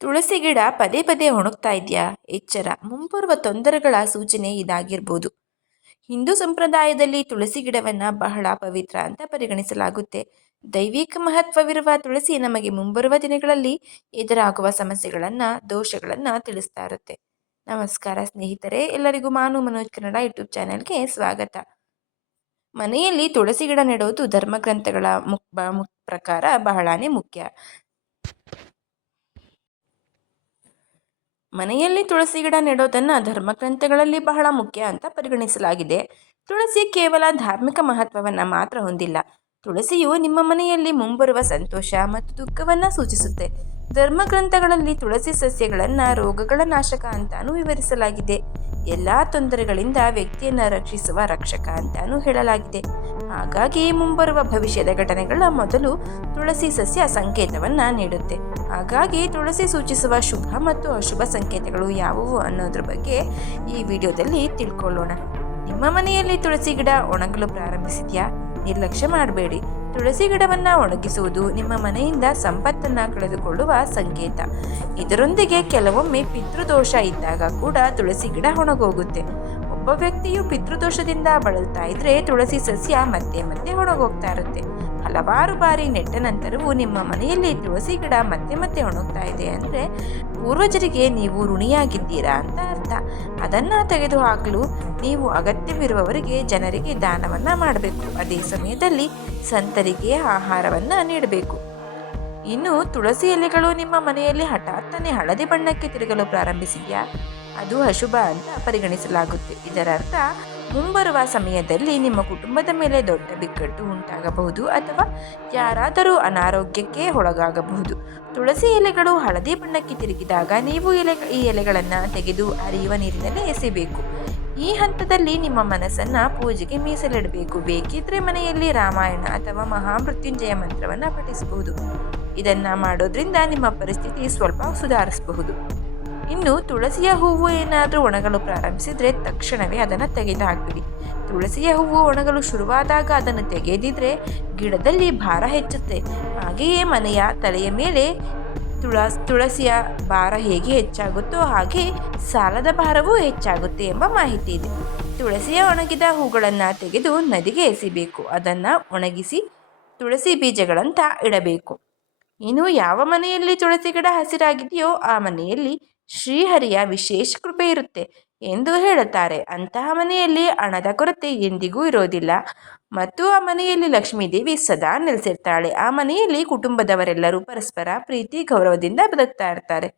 ತುಳಸಿ ಗಿಡ ಪದೇ ಪದೇ ಒಣಗ್ತಾ ಇದೆಯಾ? ಎಚ್ಚರ. ಮುಂಬರುವ ತೊಂದರೆಗಳ ಸೂಚನೆ ಇದಾಗಿರ್ಬೋದು. ಹಿಂದೂ ಸಂಪ್ರದಾಯದಲ್ಲಿ ತುಳಸಿ ಗಿಡವನ್ನು ಬಹಳ ಪವಿತ್ರ ಅಂತ ಪರಿಗಣಿಸಲಾಗುತ್ತೆ. ದೈವಿಕ ಮಹತ್ವವಿರುವ ತುಳಸಿ ನಮಗೆ ಮುಂಬರುವ ದಿನಗಳಲ್ಲಿ ಎದುರಾಗುವ ಸಮಸ್ಯೆಗಳನ್ನು, ದೋಷಗಳನ್ನು ತಿಳಿಸ್ತಾ ಇರುತ್ತೆ. ನಮಸ್ಕಾರ ಸ್ನೇಹಿತರೆ, ಎಲ್ಲರಿಗೂ ಮಾನು ಮನೋಜ್ ಕನ್ನಡ ಯೂಟ್ಯೂಬ್ ಚಾನೆಲ್ಗೆ ಸ್ವಾಗತ. ಮನೆಯಲ್ಲಿ ತುಳಸಿ ಗಿಡ ನೆಡೋದು ಧರ್ಮಗ್ರಂಥಗಳ ಮುಕ್, ಪ್ರಕಾರ ಬಹಳನೇ ಮುಖ್ಯ. ಮನೆಯಲ್ಲಿ ತುಳಸಿ ಗಿಡ ನೆಡೋದನ್ನು ಧರ್ಮಗ್ರಂಥಗಳಲ್ಲಿ ಬಹಳ ಮುಖ್ಯ ಅಂತ ಪರಿಗಣಿಸಲಾಗಿದೆ. ತುಳಸಿ ಕೇವಲ ಧಾರ್ಮಿಕ ಮಹತ್ವವನ್ನು ಮಾತ್ರ ಹೊಂದಿಲ್ಲ. ತುಳಸಿಯು ನಿಮ್ಮ ಮನೆಯಲ್ಲಿ ಮುಂಬರುವ ಸಂತೋಷ ಮತ್ತು ದುಃಖವನ್ನು ಸೂಚಿಸುತ್ತೆ. ಧರ್ಮಗ್ರಂಥಗಳಲ್ಲಿ ತುಳಸಿ ಸಸ್ಯಗಳನ್ನು ರೋಗಗಳ ನಾಶಕ ಅಂತಾನೂ ವಿವರಿಸಲಾಗಿದೆ. ಎಲ್ಲ ತೊಂದರೆಗಳಿಂದ ವ್ಯಕ್ತಿಯನ್ನು ರಕ್ಷಿಸುವ ರಕ್ಷಕ ಅಂತಾನೂ ಹೇಳಲಾಗಿದೆ. ಹಾಗಾಗಿ ಮುಂಬರುವ ಭವಿಷ್ಯದ ಘಟನೆಗಳ ಮೊದಲು ತುಳಸಿ ಸಸ್ಯ ಸಂಕೇತವನ್ನು ನೀಡುತ್ತೆ. ಹಾಗಾಗಿ ತುಳಸಿ ಸೂಚಿಸುವ ಶುಭ ಮತ್ತು ಅಶುಭ ಸಂಕೇತಗಳು ಯಾವುವು ಅನ್ನೋದ್ರ ಬಗ್ಗೆ ಈ ವಿಡಿಯೋದಲ್ಲಿ ತಿಳ್ಕೊಳ್ಳೋಣ. ನಿಮ್ಮ ಮನೆಯಲ್ಲಿ ತುಳಸಿ ಗಿಡ ಒಣಗಲು ಪ್ರಾರಂಭಿಸಿದ್ಯಾ? ನಿರ್ಲಕ್ಷ್ಯ ಮಾಡಬೇಡಿ. ತುಳಸಿ ಗಿಡವನ್ನು ಒಣಗಿಸುವುದು ನಿಮ್ಮ ಮನೆಯಿಂದ ಸಂಪತ್ತನ್ನು ಕಳೆದುಕೊಳ್ಳುವ ಸಂಕೇತ. ಇದರೊಂದಿಗೆ ಕೆಲವೊಮ್ಮೆ ಪಿತೃದೋಷ ಇದ್ದಾಗ ಕೂಡ ತುಳಸಿ ಗಿಡ ಒಣಗೋಗುತ್ತೆ. ಒಬ್ಬ ವ್ಯಕ್ತಿಯು ಪಿತೃದೋಷದಿಂದ ಬಳಲ್ತಾ ಇದ್ರೆ ತುಳಸಿ ಸಸ್ಯ ಮತ್ತೆ ಮತ್ತೆ ಒಣಗೋಗ್ತಾ ಇರುತ್ತೆ. ಹಲವಾರು ಬಾರಿ ನೆಟ್ಟ ನಂತರವೂ ನಿಮ್ಮ ಮನೆಯಲ್ಲಿ ತುಳಸಿ ಗಿಡ ಮತ್ತೆ ಮತ್ತೆ ಒಣಗ್ತಾ ಇದೆ ಅಂದರೆ ಪೂರ್ವಜರಿಗೆ ನೀವು ಋಣಿಯಾಗಿದ್ದೀರಾ ಅಂತ ಅರ್ಥ. ಅದನ್ನು ತೆಗೆದುಹಾಕಲು. ನೀವು ಅಗತ್ಯವಿರುವವರಿಗೆ ಜನರಿಗೆ ದಾನವನ್ನು ಮಾಡಬೇಕು. ಅದೇ ಸಮಯದಲ್ಲಿ ಸಂತರಿಗೆ ಆಹಾರವನ್ನು ನೀಡಬೇಕು. ಇನ್ನು ತುಳಸಿ ಎಲೆಗಳು ನಿಮ್ಮ ಮನೆಯಲ್ಲಿ ಹಠಾತ್ತನೆ ಹಳದಿ ಬಣ್ಣಕ್ಕೆ ತಿರುಗಲು ಪ್ರಾರಂಭಿಸಿದೆಯಾ? ಅದು ಅಶುಭ ಅಂತ ಪರಿಗಣಿಸಲಾಗುತ್ತೆ. ಇದರ ಅರ್ಥ ಮುಂಬರುವ ಸಮಯದಲ್ಲಿ ನಿಮ್ಮ ಕುಟುಂಬದ ಮೇಲೆ ದೊಡ್ಡ ಬಿಕ್ಕಟ್ಟು ಉಂಟಾಗಬಹುದು ಅಥವಾ ಯಾರಾದರೂ ಅನಾರೋಗ್ಯಕ್ಕೆ ಒಳಗಾಗಬಹುದು. ತುಳಸಿ ಎಲೆಗಳು ಹಳದಿ ಬಣ್ಣಕ್ಕೆ ತಿರುಗಿದಾಗ ನೀವು ಎಲೆ, ಈ ಎಲೆಗಳನ್ನು ತೆಗೆದು ಅರಿಯುವ ನೀರಿನಲ್ಲಿ ಎಸೆಯಬೇಕು ಈ ಹಂತದಲ್ಲಿ ನಿಮ್ಮ ಮನಸ್ಸನ್ನು ಪೂಜೆಗೆ ಮೀಸಲಿಡಬೇಕು. ಬೇಕಿದ್ರೆ ಮನೆಯಲ್ಲಿ ರಾಮಾಯಣ ಅಥವಾ ಮಹಾಮೃತ್ಯುಂಜಯ ಮಂತ್ರವನ್ನು ಪಠಿಸಬಹುದು. ಇದನ್ನು ಮಾಡೋದ್ರಿಂದ ನಿಮ್ಮ ಪರಿಸ್ಥಿತಿ ಸ್ವಲ್ಪ ಸುಧಾರಿಸಬಹುದು. ಇನ್ನು ತುಳಸಿಯ ಹೂವು ಏನಾದರೂ ಒಣಗಲು ಪ್ರಾರಂಭಿಸಿದರೆ ತಕ್ಷಣವೇ ಅದನ್ನು ತೆಗೆದು ಹಾಕಿಬಿಡಿ. ತುಳಸಿಯ ಹೂವು ಒಣಗಲು ಶುರುವಾದಾಗ ಅದನ್ನು ತೆಗೆದಿದ್ರೆ ಗಿಡದಲ್ಲಿ ಭಾರ ಹೆಚ್ಚುತ್ತೆ. ಹಾಗೆಯೇ ಮನೆಯ ತಲೆಯ ಮೇಲೆ ತುಳಸ್ ತುಳಸಿಯ ಭಾರ ಹೇಗೆ ಹೆಚ್ಚಾಗುತ್ತೋ ಹಾಗೆ ಸಾಲದ ಭಾರವೂ ಹೆಚ್ಚಾಗುತ್ತೆ ಎಂಬ ಮಾಹಿತಿ ಇದೆ. ತುಳಸಿಯ ಒಣಗಿದ ಹೂಗಳನ್ನು ತೆಗೆದು ನದಿಗೆ ಎಸಿಬೇಕು. ಅದನ್ನು ಒಣಗಿಸಿ ತುಳಸಿ ಬೀಜಗಳಂತ ಇಡಬೇಕು. ಇನ್ನು ಯಾವ ಮನೆಯಲ್ಲಿ ತುಳಸಿ ಗಿಡ ಹಸಿರಾಗಿದೆಯೋ ಆ ಮನೆಯಲ್ಲಿ ಶ್ರೀಹರಿಯ ವಿಶೇಷ ಕೃಪೆ ಇರುತ್ತೆ ಎಂದು ಹೇಳುತ್ತಾರೆ. ಅಂತಹ ಮನೆಯಲ್ಲಿ ಹಣದ ಕೊರತೆ ಎಂದಿಗೂ ಇರೋದಿಲ್ಲ. ಮತ್ತು ಆ ಮನೆಯಲ್ಲಿ ಲಕ್ಷ್ಮೀದೇವಿ ಸದಾ ನೆಲೆಸಿರ್ತಾಳೆ. ಆ ಮನೆಯಲ್ಲಿ ಕುಟುಂಬದವರೆಲ್ಲರೂ ಪರಸ್ಪರ ಪ್ರೀತಿ, ಗೌರವದಿಂದ ಬದುಕ್ತಾ ಇರ್ತಾರೆ.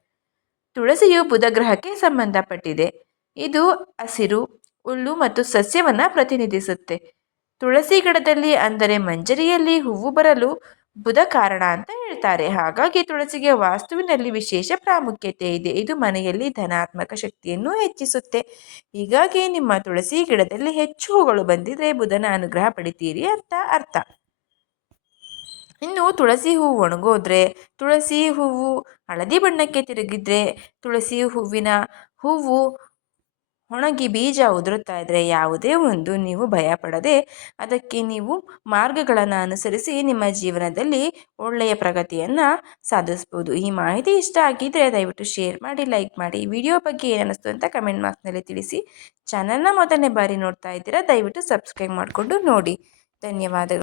ತುಳಸಿಯು ಬುಧಗ್ರಹಕ್ಕೆ ಸಂಬಂಧಪಟ್ಟಿದೆ. ಇದು ಹಸಿರು, ಹುಲ್ಲು ಮತ್ತು ಸಸ್ಯವನ್ನು ಪ್ರತಿನಿಧಿಸುತ್ತೆ. ತುಳಸಿ ಗಿಡದಲ್ಲಿ ಅಂದರೆ ಮಂಜರಿಯಲ್ಲಿ ಹೂವು ಬರಲು ಬುಧ ಕಾರಣ ಅಂತ ಹೇಳ್ತಾರೆ. ಹಾಗಾಗಿ ತುಳಸಿಗೆ ವಾಸ್ತುವಿನಲ್ಲಿ ವಿಶೇಷ ಪ್ರಾಮುಖ್ಯತೆ ಇದೆ. ಇದು ಮನೆಯಲ್ಲಿ ಧನಾತ್ಮಕ ಶಕ್ತಿಯನ್ನು ಹೆಚ್ಚಿಸುತ್ತೆ. ಹೀಗಾಗಿ ನಿಮ್ಮ ತುಳಸಿ ಗಿಡದಲ್ಲಿ ಹೆಚ್ಚು ಹೂಗಳು ಬಂದಿದ್ರೆ ಬುಧನ ಅನುಗ್ರಹ ಪಡಿತೀರಿ ಅಂತ ಅರ್ಥ. ಇನ್ನು ತುಳಸಿ ಹೂವು ಒಣಗೋದ್ರೆ, ತುಳಸಿ ಹೂವು ಹಳದಿ ಬಣ್ಣಕ್ಕೆ ತಿರುಗಿದ್ರೆ, ತುಳಸಿ ಹೂವಿನ ಹೂವು ಒಣಗಿ ಬೀಜ ಉದುರುತ್ತಾ ಇದ್ದರೆ ಯಾವುದೇ ಒಂದು ನೀವು ಭಯಪಡದೆ ಅದಕ್ಕೆ ನೀವು ಮಾರ್ಗಗಳನ್ನು ಅನುಸರಿಸಿ ನಿಮ್ಮ ಜೀವನದಲ್ಲಿ ಒಳ್ಳೆಯ ಪ್ರಗತಿಯನ್ನು ಸಾಧಿಸ್ಬೋದು. ಈ ಮಾಹಿತಿ ಇಷ್ಟ ಆಗಿದ್ದರೆ ದಯವಿಟ್ಟು ಶೇರ್ ಮಾಡಿ ಲೈಕ್ ಮಾಡಿ. ವಿಡಿಯೋ ಬಗ್ಗೆ ಏನಿಸ್ತು ಅಂತ ಕಮೆಂಟ್ ಬಾಕ್ಸ್ನಲ್ಲಿ ತಿಳಿಸಿ. ಚಾನಲ್ನ ಮೊದಲನೇ ಬಾರಿ ನೋಡ್ತಾ ಇದ್ದೀರಾ, ದಯವಿಟ್ಟು ಸಬ್ಸ್ಕ್ರೈಬ್ ಮಾಡಿಕೊಂಡು ನೋಡಿ. ಧನ್ಯವಾದಗಳು.